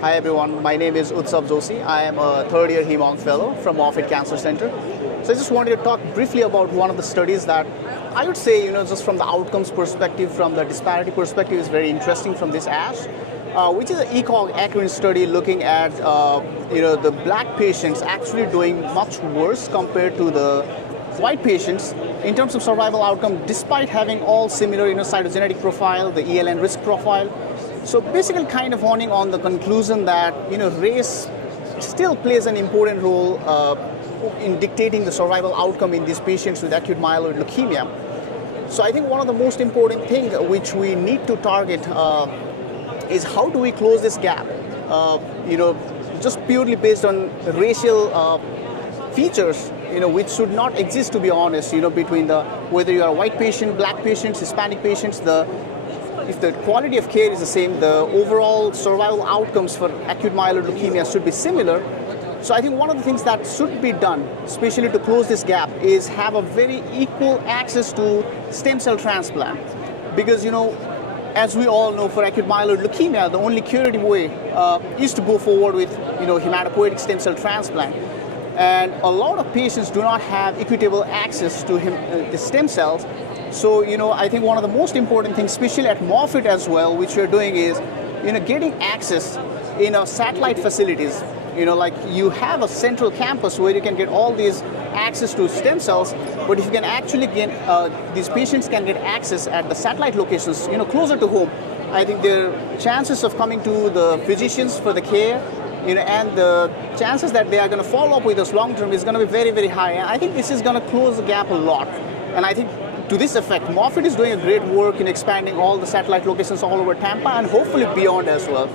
Hi everyone, my name is Utsav Joshi. I am a third year Hem-Onc fellow from Moffitt Cancer Center. So I just wanted to talk briefly about one of the studies that I would say, just from the outcomes perspective, from the disparity perspective, is very interesting from this ASH, which is an ECOG accurate study looking at, the black patients actually doing much worse compared to the white patients in terms of survival outcome, despite having all similar, cytogenetic profile, the ELN risk profile. So basically kind of honing on the conclusion that, race still plays an important role in dictating the survival outcome in these patients with acute myeloid leukemia. So I think one of the most important things which we need to target is how do we close this gap, just purely based on racial features, which should not exist, to be honest, between whether you are a white patient, black patients, Hispanic patients, if the quality of care is the same, the overall survival outcomes for acute myeloid leukemia should be similar. So I think one of the things that should be done, especially to close this gap, is have a very equal access to stem cell transplant. Because, as we all know, for acute myeloid leukemia, the only curative way is to go forward with, hematopoietic stem cell transplant. And a lot of patients do not have equitable access to the stem cells. So, I think one of the most important things, especially at Moffitt as well, which we're doing is, getting access in satellite facilities. Like you have a central campus where you can get all these access to stem cells, but if you can actually get, these patients can get access at the satellite locations, closer to home, I think their chances of coming to the physicians for the care, and the chances that they are going to follow up with us long term is going to be very, very high. And I think this is going to close the gap a lot. And I think to this effect, Moffitt is doing a great work in expanding all the satellite locations all over Tampa and hopefully beyond as well.